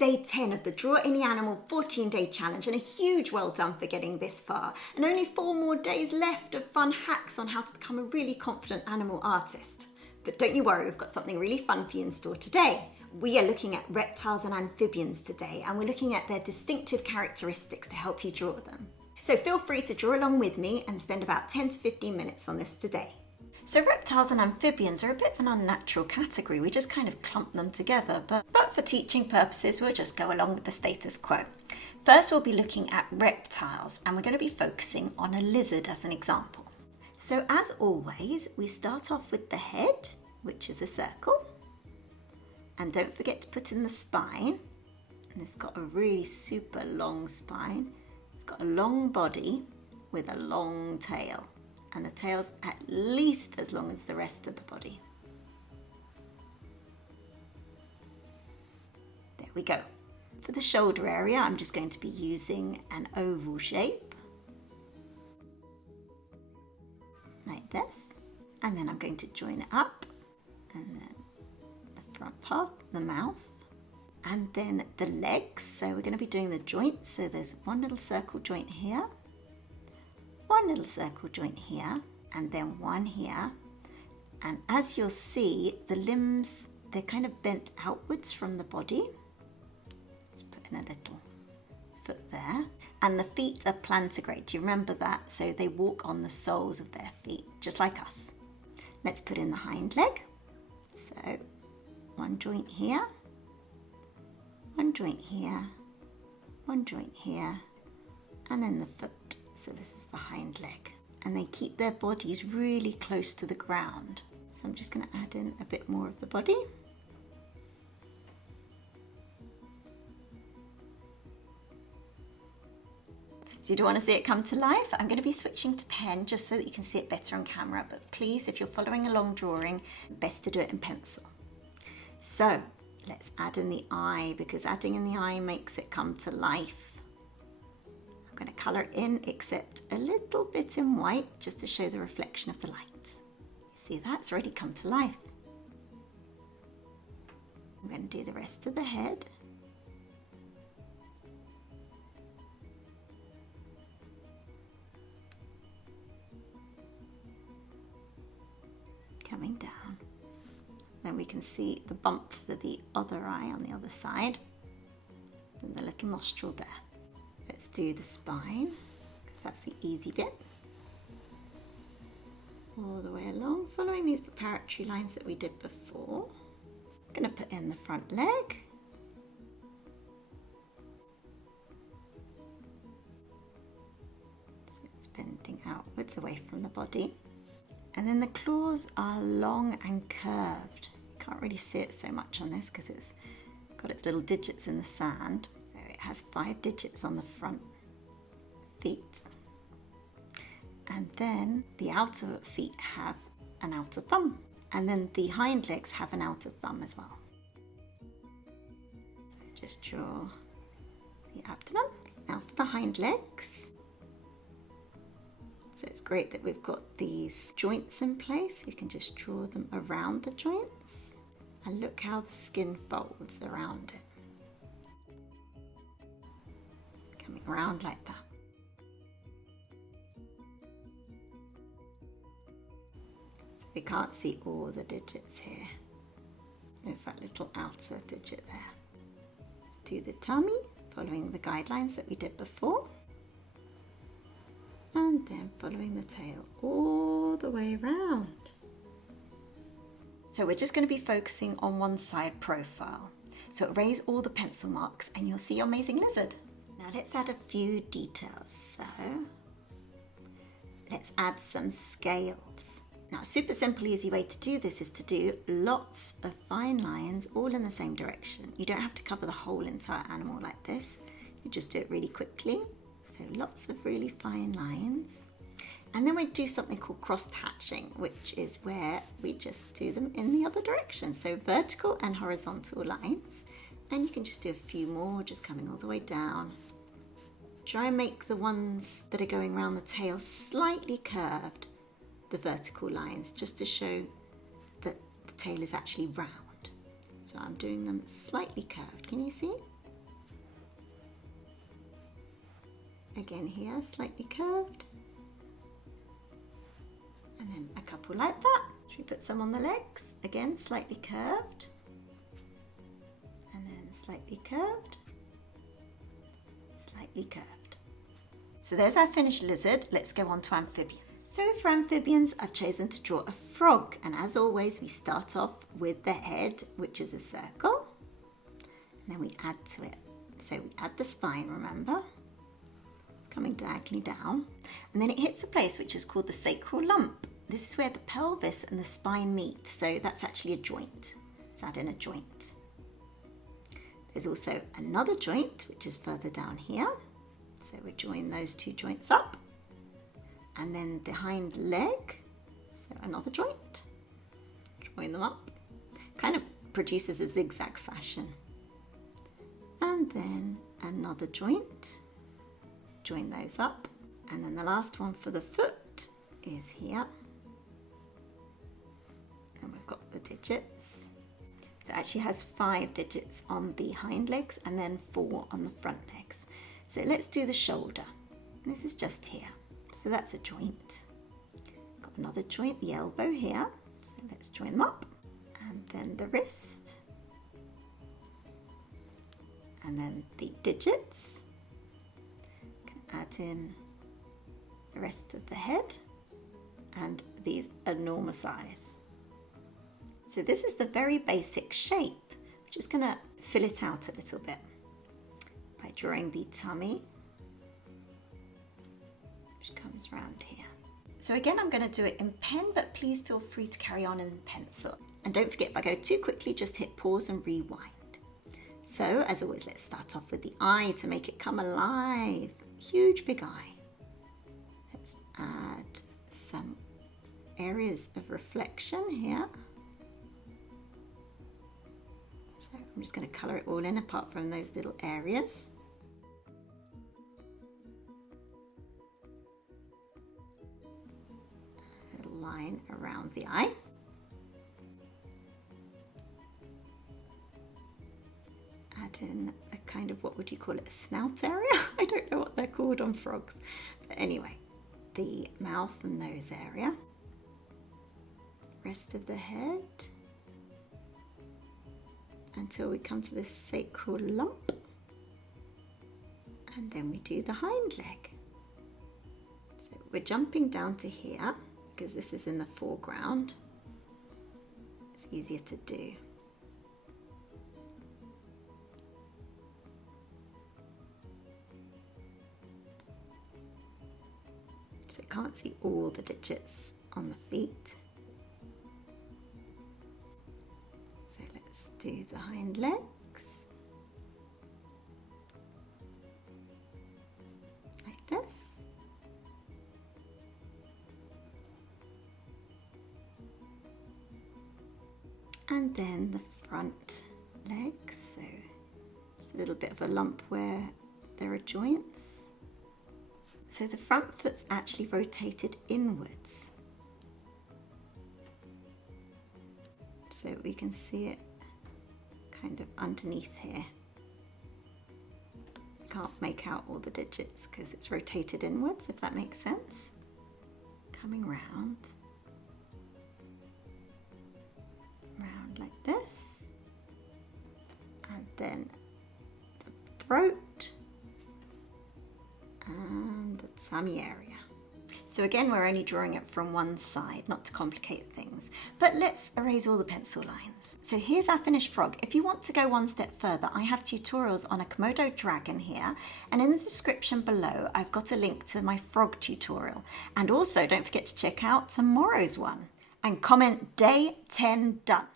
day 10 of the Draw Any Animal 14-day challenge, and a huge well done for getting this far. And only 4 more days left of fun hacks on how to become a really confident animal artist. But don't you worry, we've got something really fun for you in store today. We are looking at reptiles and amphibians today, and we're looking at their distinctive characteristics to help you draw them. So feel free to draw along with me and spend about 10 to 15 minutes on this today. So reptiles and amphibians are a bit of an unnatural category. We just kind of clump them together, but for teaching purposes, we'll just go along with the status quo. First, we'll be looking at reptiles, and we're going to be focusing on a lizard as an example. So as always, we start off with the head, which is a circle. And don't forget to put in the spine. And it's got a really super long spine. It's got a long body with a long tail. And the tail's at least as long as the rest of the body. There we go. For the shoulder area, I'm just going to be using an oval shape. Like this. And then I'm going to join it up. And then the front part, the mouth. And then the legs. So we're going to be doing the joints. So there's one little circle joint here. One little circle joint here, and then one here. And as you'll see, the limbs, they're kind of bent outwards from the body. Just put in a little foot there. And the feet are plantigrade. Do you remember that? So they walk on the soles of their feet, just like us. Let's put in the hind leg. So one joint here, one joint here, one joint here, and then the foot. So this is the hind leg. And they keep their bodies really close to the ground. So I'm just going to add in a bit more of the body. So you don't want to see it come to life? I'm going to be switching to pen just so that you can see it better on camera. But please, if you're following along drawing, best to do it in pencil. So let's add in the eye, because adding in the eye makes it come to life. I'm going to colour it in, except a little bit in white, just to show the reflection of the light. See, that's already come to life. I'm going to do the rest of the head. Coming down. Then we can see the bump for the other eye on the other side. And the little nostril there. Let's do the spine, because that's the easy bit. All the way along, following these preparatory lines that we did before. I'm going to put in the front leg. So it's bending outwards away from the body. And then the claws are long and curved. You can't really see it so much on this because it's got its little digits in the sand. It has 5 digits on the front feet, and then the outer feet have an outer thumb, and then the hind legs have an outer thumb as well. So just draw the abdomen. Now for the hind legs. So it's great that we've got these joints in place. You can just draw them around the joints, and look how the skin folds around it. Coming around like that. So we can't see all the digits here. There's that little outer digit there. Let's do the tummy, following the guidelines that we did before. And then following the tail all the way around. So we're just going to be focusing on one side profile. So erase all the pencil marks and you'll see your amazing lizard. Now let's add a few details. So let's add some scales. Now a super simple easy way to do this is to do lots of fine lines all in the same direction. You don't have to cover the whole entire animal like this. You just do it really quickly. So lots of really fine lines. And then we do something called cross-hatching, which is where we just do them in the other direction. So vertical and horizontal lines. And you can just do a few more, just coming all the way down. Try and make the ones that are going around the tail slightly curved, the vertical lines, just to show that the tail is actually round. So I'm doing them slightly curved. Can you see? Again here, slightly curved. And then a couple like that. Should we put some on the legs? Again, slightly curved. And then slightly curved. Slightly curved. So there's our finished lizard. Let's go on to amphibians. So for amphibians, I've chosen to draw a frog. And as always, we start off with the head, which is a circle. And then we add to it. So we add the spine, remember? It's coming diagonally down. And then it hits a place which is called the sacral lump. This is where the pelvis and the spine meet. So that's actually a joint. Let's add in a joint. There's also another joint, which is further down here. So we join those two joints up. And then the hind leg, so another joint. Join them up. Kind of produces a zigzag fashion. And then another joint. Join those up. And then the last one for the foot is here. And we've got the digits. So it actually has 5 digits on the hind legs and then 4 on the front legs. So let's do the shoulder. This is just here. So that's a joint. Got another joint, the elbow here. So let's join them up. And then the wrist. And then the digits. Can add in the rest of the head and these enormous eyes. So this is the very basic shape. We're just going to fill it out a little bit by drawing the tummy, which comes round here. So again, I'm going to do it in pen, but please feel free to carry on in pencil. And don't forget, if I go too quickly, just hit pause and rewind. So as always, let's start off with the eye to make it come alive. Huge big eye. Let's add some areas of reflection here. So I'm just going to colour it all in apart from those little areas. A little line around the eye. Add in a kind of, what would you call it, a snout area? I don't know what they're called on frogs. But anyway, the mouth and nose area. Rest of the head. Until we come to this sacral lump. And then we do the hind leg. So we're jumping down to here because this is in the foreground. It's easier to do. So you can't see all the digits on the feet. So let's do the hind legs. Like this. And then the front legs. So just a little bit of a lump where there are joints. So the front foot's actually rotated inwards. So we can see it kind of underneath here. Can't make out all the digits because it's rotated inwards, if that makes sense. Coming round. Round like this. And then the throat. And the tummy area. So again, we're only drawing it from one side, not to complicate things. But let's erase all the pencil lines. So here's our finished frog. If you want to go one step further, I have tutorials on a Komodo dragon here. And in the description below, I've got a link to my frog tutorial. And also, don't forget to check out tomorrow's one. And comment day 10 done.